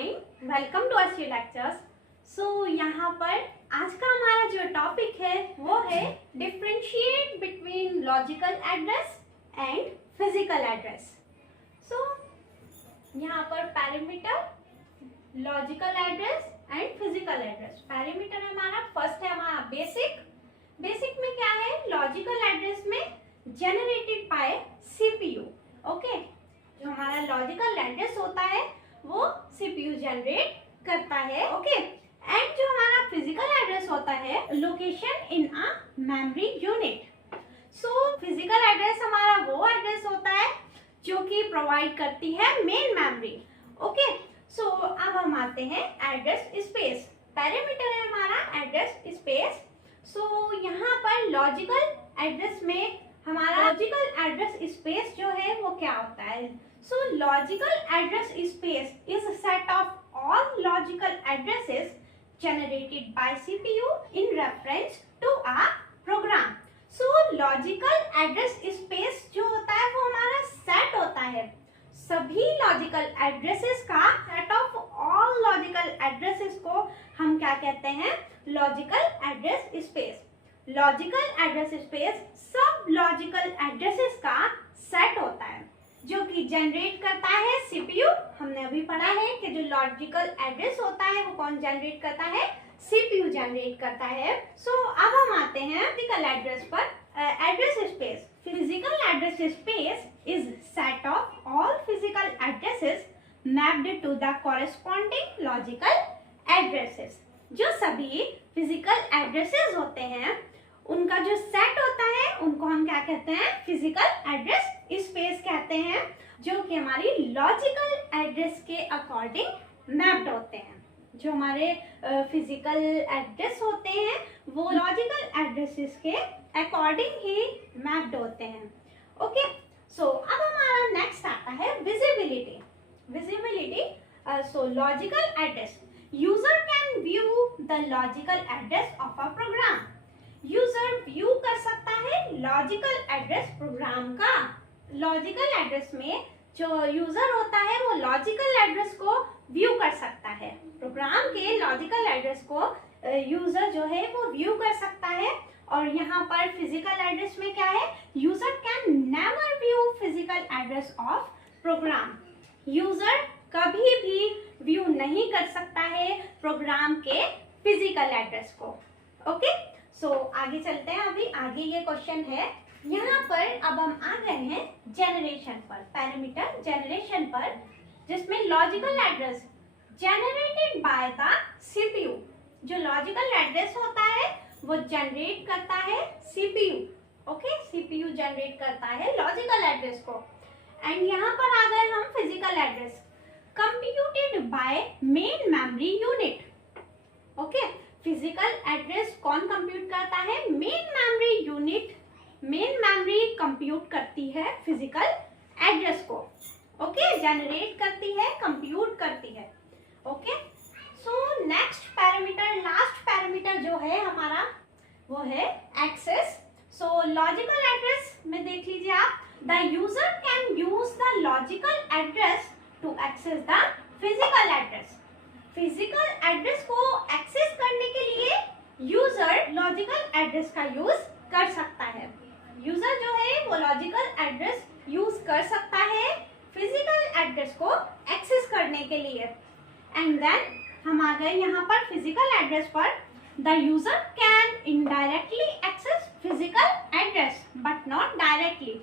Morning, welcome to अस्सी lectures. सो यहाँ पर आज का हमारा जो टॉपिक है वो है differentiate between logical address and physical address. So यहाँ पर parameter, logical address and physical address. Parameter हमारा फर्स्ट है हमारा बेसिक। बेसिक में क्या है? लॉजिकल एड्रेस में जनरेटेड बाय सीपीयू। ओके, जो हमारा लॉजिकल एड्रेस होता है वो सीपीयू जनरेट करता है। ओके, एंड जो हमारा फिजिकल एड्रेस होता है location in a memory unit. So physical address हमारा वो एड्रेस होता है जो कि प्रोवाइड करती है मेन मेमोरी। ओके, सो अब हम आते हैं एड्रेस स्पेस। पैरामीटर है हमारा एड्रेस स्पेस। सो यहाँ पर लॉजिकल एड्रेस में हमारा लॉजिकल एड्रेस स्पेस जो है वो क्या होता है? सो logical address space is a set of all logical addresses generated by CPU in reference to a program. So logical address space जो होता है वो हमारा सेट होता है सभी लॉजिकल एड्रेसेस का। Set of all logical addresses को हम क्या कहते हैं? Logical address space. Logical address space सब लॉजिकल एड्रेसेस का सेट होता है जो कि जनरेट करता है सीपीयू। हमने अभी पढ़ा है कि जो लॉजिकल एड्रेस होता है वो कौन जनरेट करता है? सीपीयू जनरेट करता है। सो अब हम आते हैं फिजिकल एड्रेस पर। Address space, physical address space is set of all physical addresses mapped to the corresponding logical addresses. जो सभी फिजिकल एड्रेसेस होते हैं उनका जो सेट होता है उनको हम क्या कहते हैं? फिजिकल एड्रेस स्पेस कहते हैं, जो कि हमारी लॉजिकल एड्रेस के अकॉर्डिंग मैप्ड होते हैं। जो हमारे फिजिकल एड्रेस होते हैं वो लॉजिकल एड्रेसेस के अकॉर्डिंग ही मैप्ड होते हैं। ओके, सो अब हमारा नेक्स्ट आता है visibility. Visibility, so logical address, user can view the logical address of a program. User view कर सकता है लॉजिकल एड्रेस प्रोग्राम का। लॉजिकल एड्रेस में जो यूजर होता है वो लॉजिकल एड्रेस को व्यू कर सकता है। प्रोग्राम के लॉजिकल एड्रेस को यूजर जो है वो व्यू कर सकता है। और यहाँ पर फिजिकल एड्रेस में क्या है? User can never view physical address of program. User कभी भी व्यू नहीं कर सकता है प्रोग्राम के फिजिकल एड्रेस को। ओके, सो आगे चलते हैं। अभी आगे ये क्वेश्चन है यहाँ पर। अब हम आ गए हैं जनरेशन पर, पैरामीटर जनरेशन पर, जिसमें logical address generated by the CPU. जो लॉजिकल एड्रेस होता है वो जनरेट करता है सीपीयू। ओके, सीपीयू जनरेट करता है लॉजिकल एड्रेस को। एंड यहाँ पर आ गए हम physical address, computed by main memory unit. Okay, physical address कौन कंप्यूट करता है? Main memory unit. Main memory compute करती है फिजिकल एड्रेस को। ओके, जनरेट करती है, कंप्यूट करती है। Okay, so next parameter, last parameter जो है हमारा वो है एक्सेस। सो लॉजिकल एड्रेस में देख लीजिए आप, the user can use the logical address to access the physical address. Physical address को एक्सेस करने के लिए यूजर लॉजिकल एड्रेस का यूज कर सकता है। यूजर जो है वो लॉजिकल एड्रेस यूज कर सकता है फिजिकल एड्रेस को एक्सेस करने के लिए। एंड देन हम आ गए यहाँ पर फिजिकल एड्रेस पर। The user can indirectly access physical address but not directly.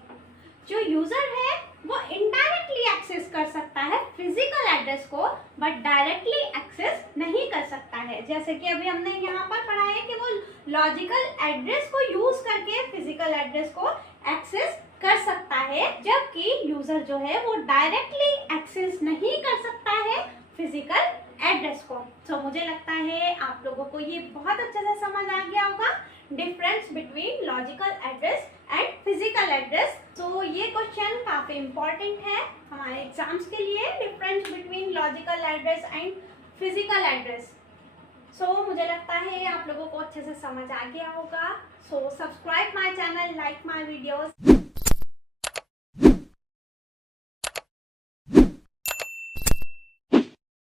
जो यूजर है वो इनडायरेक्टली एक्सेस कर सकता है फिजिकल एड्रेस को, बट डायरेक्टली एक्सेस नहीं कर सकता है। जैसे कि अभी हमने यहाँ पर पढ़ा है कि वो लॉजिकल एड्रेस को यूज करके फिजिकल एड्रेस को एक्सेस कर सकता है, जबकि यूजर जो है वो डायरेक्टली एक्सेस नहीं कर सकता है फिजिकल एड्रेस को। तो मुझे लगता है आप लोगों को ये बहुत अच्छे से समझ आ गया होगा difference between logical address and physical address. तो ये क्वेश्चन काफी इंपॉर्टेंट है हमारे एग्जाम्स के लिए, difference between logical address and physical address. So मुझे लगता है आप लोगों को अच्छे से समझ आ गया होगा। So subscribe my channel, like my videos.